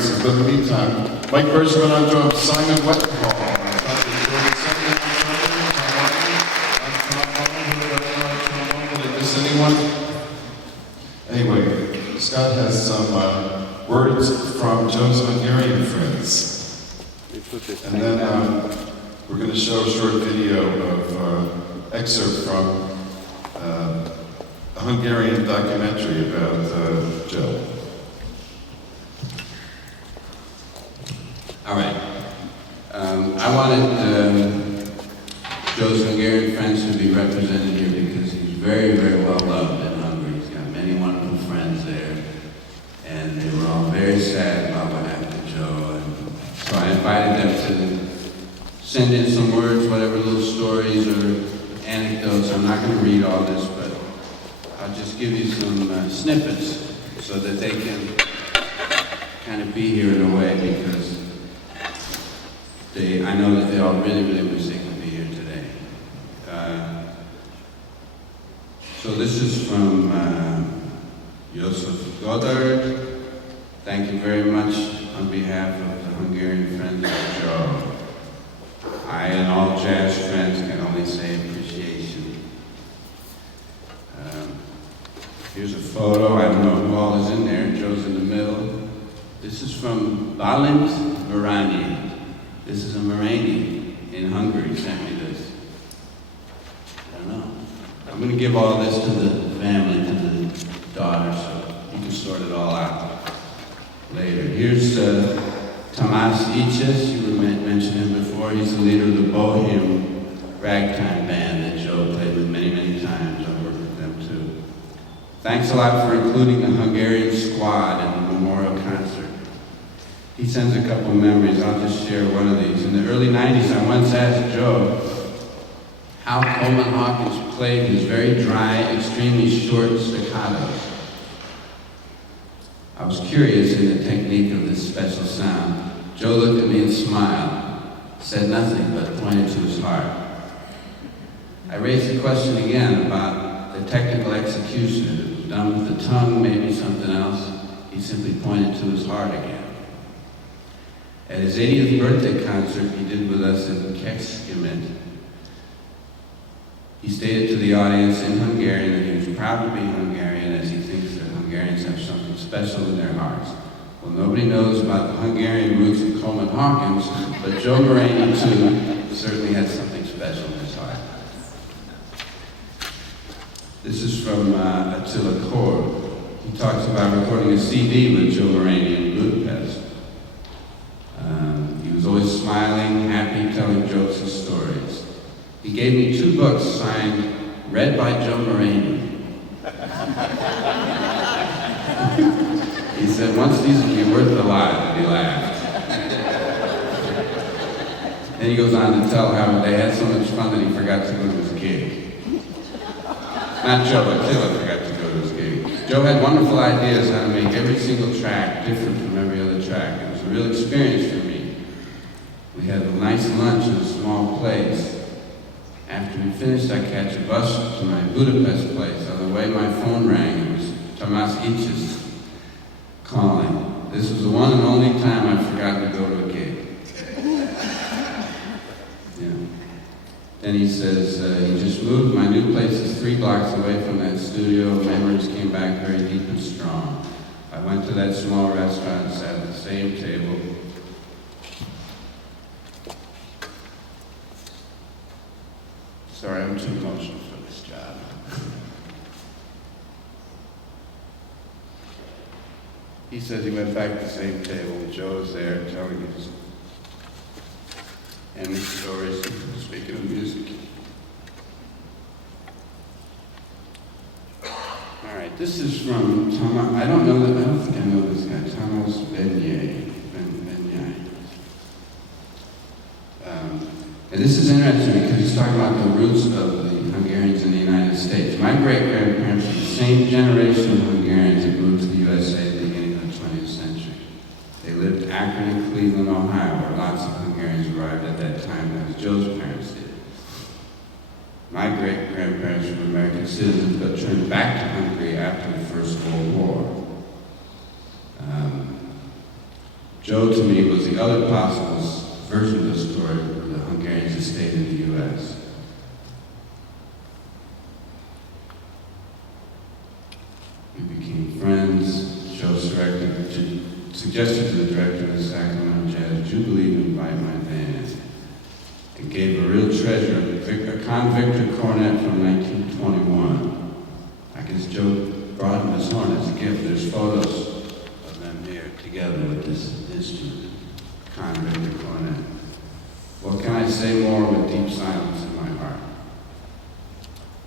appearances. But in the meantime, Mike Bergman on drums, Simon Wettenhall on trombone. Did I miss anyone? Anyway, Scott has some words from Joe's Hungarian friends. And then we're going to show a short video of excerpt from a Hungarian documentary about Joe. All right. I wanted Joe's Hungarian friends to be represented here because he's very, very well loved in Hungary. He's got many wonderful friends there, and they were all very sad about what happened to Joe. And so I invited them to send in some words, whatever little stories or anecdotes. I'm not going to read all this, but I'll just give you some snippets so that they can kind of be here in a way, because I know that they all really, really wish they could be here today. So this is from Joseph Goddard. Thank you very much on behalf of the Hungarian friends of Joe. I and all jazz friends can only say appreciation. Here's a photo. I don't know who all is in there. Joe's in the middle. This is from Balint Muranyi. This is a Muranyi in Hungary sent me this. I don't know. I'm going to give all this to the family, to the daughter, so you can sort it all out later. Here's Tomas Iches. You mentioned him before. He's the leader of the Bohem ragtime band that Joe played with many, many times. I worked with them too. Thanks a lot for including the Hungarian squad in the memorial concert. He sends a couple memories. I'll just share one of these. In the early 90s, I once asked Joe how Coleman Hawkins played his very dry, extremely short staccatos. I was curious in the technique of this special sound. Joe looked at me and smiled, said nothing but pointed to his heart. I raised the question again about the technical execution. If it was done with the tongue, maybe something else. He simply pointed to his heart again. At his 80th birthday concert he did with us in Kecskemet, he stated to the audience in Hungarian that he was proud to be Hungarian, as he thinks that Hungarians have something special in their hearts. Well, nobody knows about the Hungarian roots of Coleman Hawkins, but Joe Muranyi, too, certainly had something special in his heart. This is from Attila Kor. He talks about recording a CD with Joe Muranyi in Budapest. He was always smiling, happy, telling jokes and stories. He gave me 2 books signed, read by Joe Muranyi. He said, once these will be worth the lot, and he laughed. Then he goes on to tell how they had so much fun that he forgot to go to his gig. Not Joe, but Attila forgot to go to his gig. Joe had wonderful ideas how to make every single track different from every other track. It was a real experience for me. We had a nice lunch in a small place. After we finished, I catch a bus to my Budapest place. On the way, my phone rang. It was Tomas Iches calling. This was the one and only time I forgot to go to a gig. Yeah. Then he says, he just moved. My new place is 3 blocks away from that studio. Memories came back very deep and strong. I went to that small restaurant, sat at the same table. Sorry, I'm too emotional for this job. He says he went back to the same table. Joe was there telling his ending stories, speaking of music. All right, this is from Thomas. I don't think I know this guy, Thomas Benyai. And this is interesting because he's talking about the roots of the Hungarians in the United States. My great-grandparents were the same generation of Hungarians that moved to the USA at the beginning of the 20th century. They lived in Akron and Cleveland, Ohio, where lots of Hungarians arrived at that time, as Joe's parents did. My great-grandparents were American citizens, but turned back to Hungary after the First World War. Joe, to me, was the other possible version of the story of the Hungarians that stayed in the U.S. We became friends. Joe suggested to the director of the Sacramento Jazz, "Would you believe in invite my band?" And gave a real treasure, a Convictor cornet from 1921. I guess Joe brought him this horn as a gift. There's photos of them here together with this instrument, Convictor cornet. What can I say more with deep silence in my heart?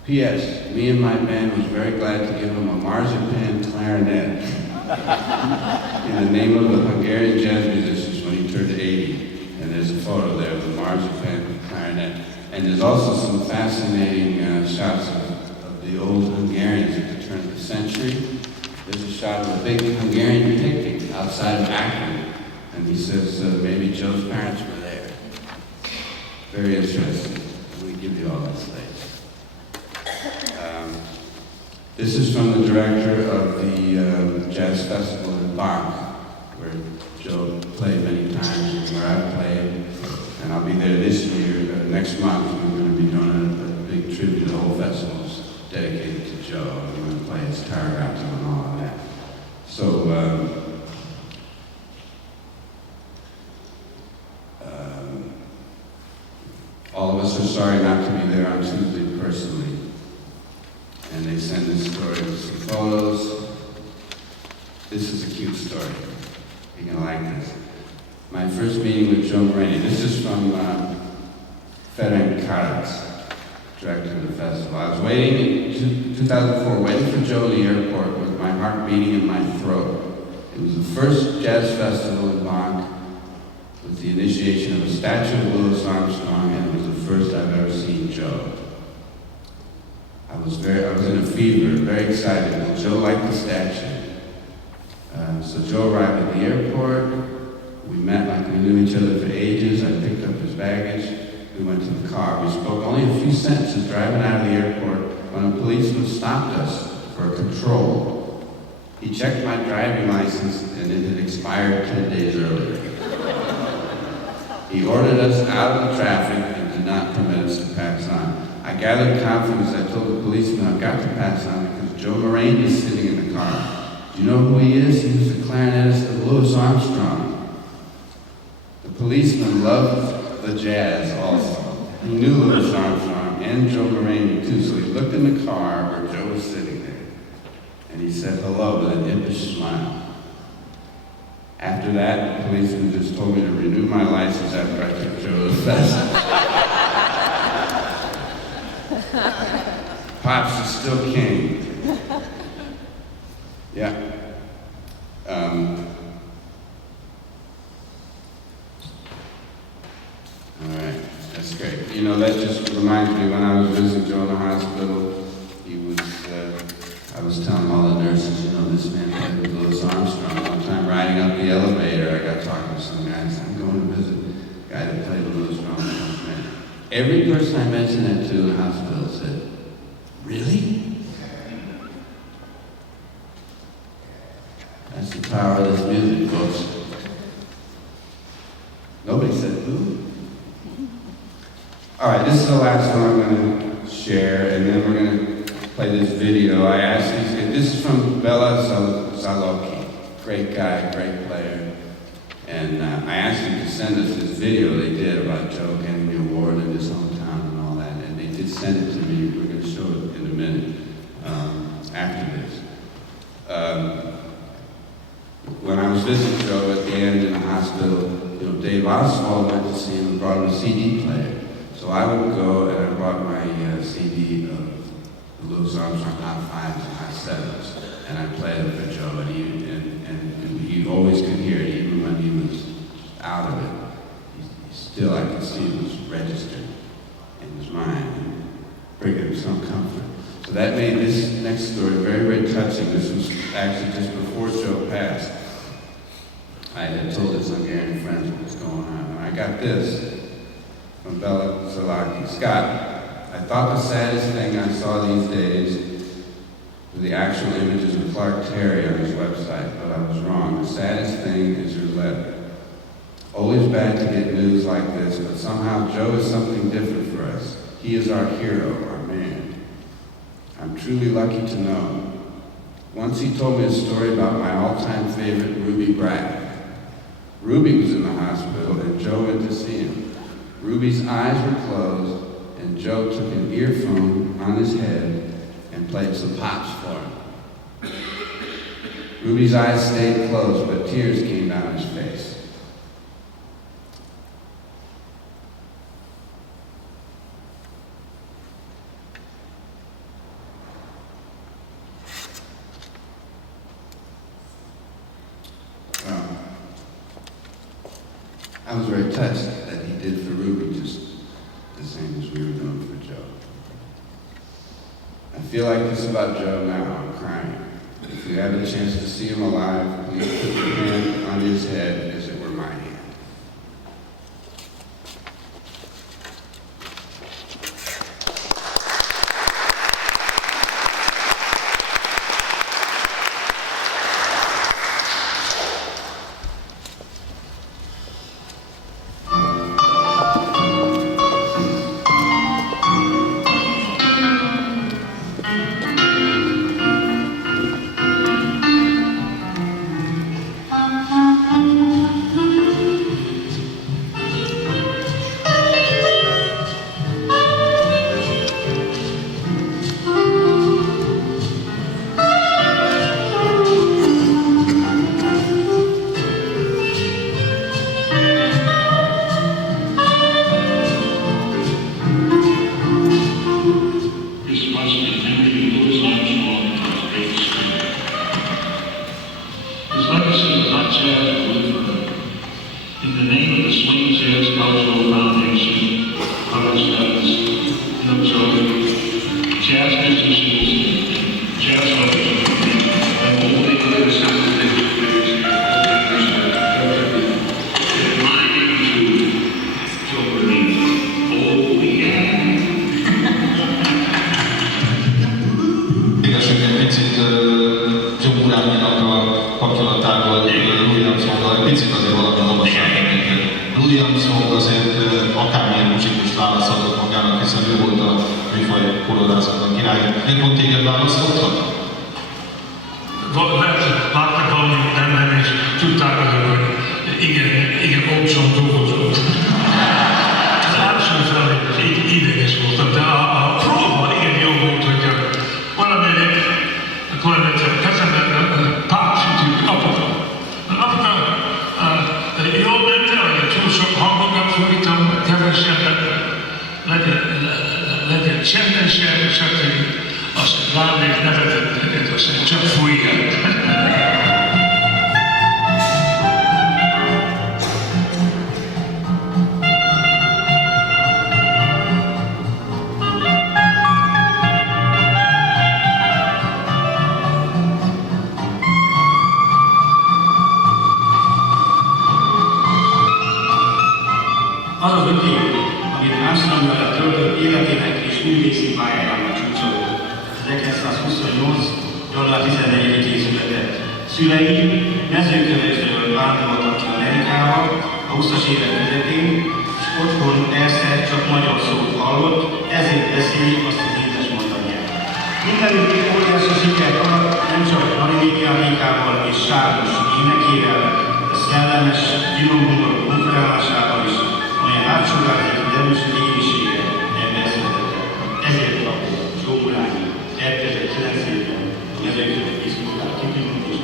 P.S. Me and my band was very glad to give him a marzipan clarinet in the name of the Hungarian jazz musicians when he turned 80. And there's a photo there of the marzipan clarinet. And there's also some fascinating shots of the old Hungarians at the turn of the century. There's a shot of a big Hungarian picnic outside of Akron. And he says maybe Joe's parents were there. Very interesting. Let me give you all this later. This is from the director of the Jazz Festival in Bach, where Joe played many times, where I've played, and I'll be there this year. Next month, we're going to be doing a big tribute. The whole festival's dedicated to Joe. I'm going to play his Tarragon and all of that. So, all of us are sorry not to be there on Tuesday personally. And they send this story with some photos. This is a cute story. You're gonna like this. My first meeting with Joe Muranyi. This is from Ferenc Karatz, director of the festival. I was waiting in 2004, waiting for Joe in the airport with my heart beating in my throat. It was the first jazz festival in Bach with the initiation of a statue of Louis Armstrong, and it was the first I've ever seen Joe. I was in a fever, very excited. And Joe liked the statue. So Joe arrived at the airport. We met like we knew each other for ages. I picked up his baggage. We went to the car. We spoke only a few sentences driving out of the airport when a policeman stopped us for a control. He checked my driving license and it had expired 10 days earlier. He ordered us out of the traffic and did not permit us to pass on. I gathered confidence. I told the policeman I've got to pass on because Joe Muranyi is sitting in the car. Do you know who he is? He was the clarinetist of Louis Armstrong. The policeman loved the jazz also. He knew Louis Armstrong and Joe Muranyi too, so he looked in the car where Joe was sitting there. And he said hello with an impish smile. After that, the policeman just told me to renew my license after I took Joe to the festival. Pops is still king. Yeah. All right, that's great. You know, that just reminds me when I was visiting Joe in the hospital, I was telling all the nurses, you know, this man played with Louis Armstrong. One time riding up the elevator, I got talking to some guys. I'm going to visit a guy that played with Louis Armstrong. Every person I mentioned that to in the hospital said, really? That's the power of this music, folks. Nobody said who. All right, this is the last one I'm going to share, and then we're going to play this video. I asked these guys, this is from Bela Zaloki, great guy, great player. And I asked him to send us this video they did about Joe getting the award in his hometown and all that, and they did send it to me. We're going to show it in a minute after this. When I was visiting Joe at the end in the hospital, you know, Dave Oswald went to see him and brought him a CD player. So I would go and I brought my CD of the Louis Armstrong Hot Fives and Hot Sevens, and I played it for Joe, and he always could hear it, even when he was out of it. Still, I could see it was registered in his mind, and bringing him some comfort. So that made this next story very, very touching. This was actually just before Joe passed. I had told his Hungarian friends what was going on, and I got this from Bela Zaloki. Scott, I thought the saddest thing I saw these days were the actual images of Clark Terry on his website, but I was wrong. The saddest thing is your letter. Always bad to get news like this, but somehow Joe is something different for us. He is our hero, our man. I'm truly lucky to know. Once he told me a story about my all-time favorite, Ruby Bragg. Ruby was in the hospital and Joe went to see him. Ruby's eyes were closed and Joe took an earphone on his head and played some pops for him. Ruby's eyes stayed closed, but tears came down his face. I was very touched that he did for Ruby just the same as we were doing for Joe. I feel like this about Joe now. I'm crying. If you have a chance to see him alive, please put your hand on his head as it were my hand. Szülei mezőkövesdről vándoroltak ki Amerikába a 20-as évek közepén, és otthon persze csak magyar szót hallott, ezért beszélik azt az édesmondanyát. Mindenütt óriási sikert alatt nem csak Marinéki Amékával és sávos énekével, de szellemes, finom-humorú konferálásával is, amely átsugárzik derűs évisége emberszeretetre. Ezért kapott Joe Muranyi 2009-ben a mezőkövetői szolgálat kitűntés.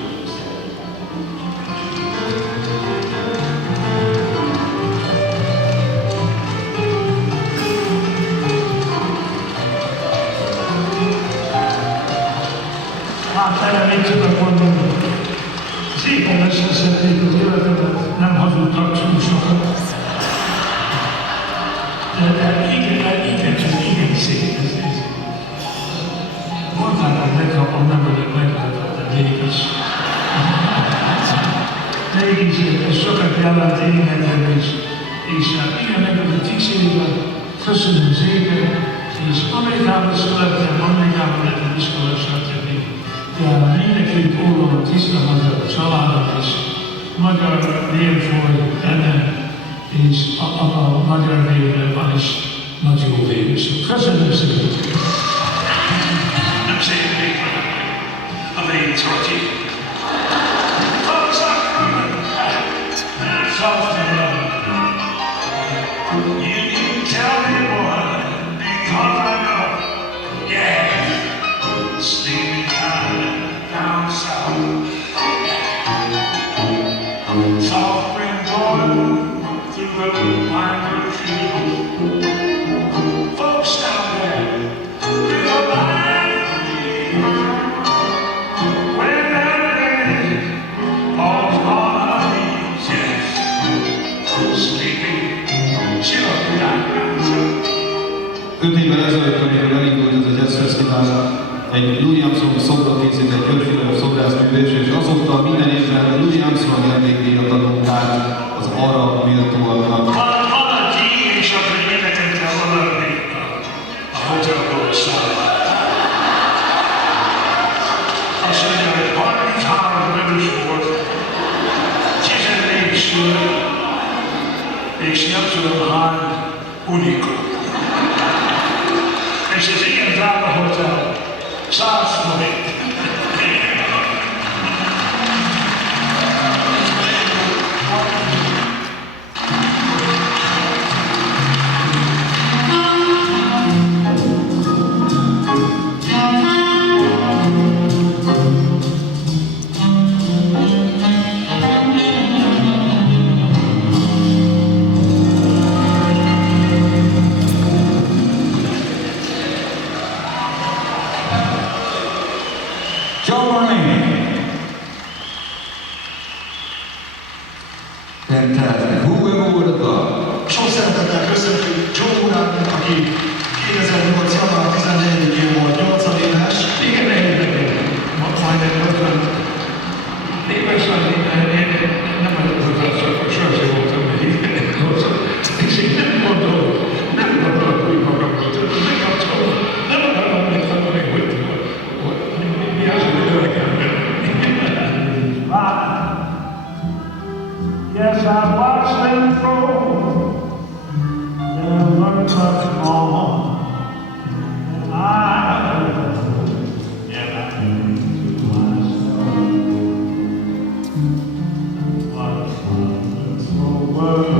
Erre még tudok mondani. Szépen összeszedték az életemet, nem hazudtak túl sokat. De igen szép ez. Mondták, hogy megkapom, nem vagyok meglepett, de mégis. Mégis sokat jelent én nekem is. És igen, meg a 10 évben köszönöm szépen, és Amerikában születtem, Amerikában lettem iskola, stb. Ja, mindenki óvóan tiszta magyar családom és magyar népfoly, és a magyar névben van is nagy jó vérősök. Köszönöm szépen! Nem szép még vagyok, a léc rocsi. You need to tell me more, because I know, yeah, sleeping down south. Soft wind blowing through the pine trees. Folks down there, feel alive for me. When that rain falls on our knees, yes, sleeping, children, I'm 5 évvel ezelőtt, amikor elindult ez a Jazz Fesztivál, egy Louis Armstrong szobrot készít egy György szobrászművés, és azóta minden évben Louis Armstrong emlékdíjat adunk át az arra méltóaknak. Van a díj, és akkor énekelte valami a hotelból szállva. Azt mondja, hogy 33 belős volt, 14 sör, és nem tudom hány unikum. És az ilyen drága hotel 100 forint. Fantastic. Whoever would have thought? Sok szeretettel köszöntjük Joe Muranyi, aki 2008. január 14-én volt 80 éves. Igen, majdnem 50 éves lenni, nem előtt hogy sosem voltam még és én nem gondolom, hogy magamról, nem kapcsolom, nem akarom megtanulni, hogy mi az, hogy öregem. Yes, I watched them throw their one-touch on, and I think to myself, what a wonderful world.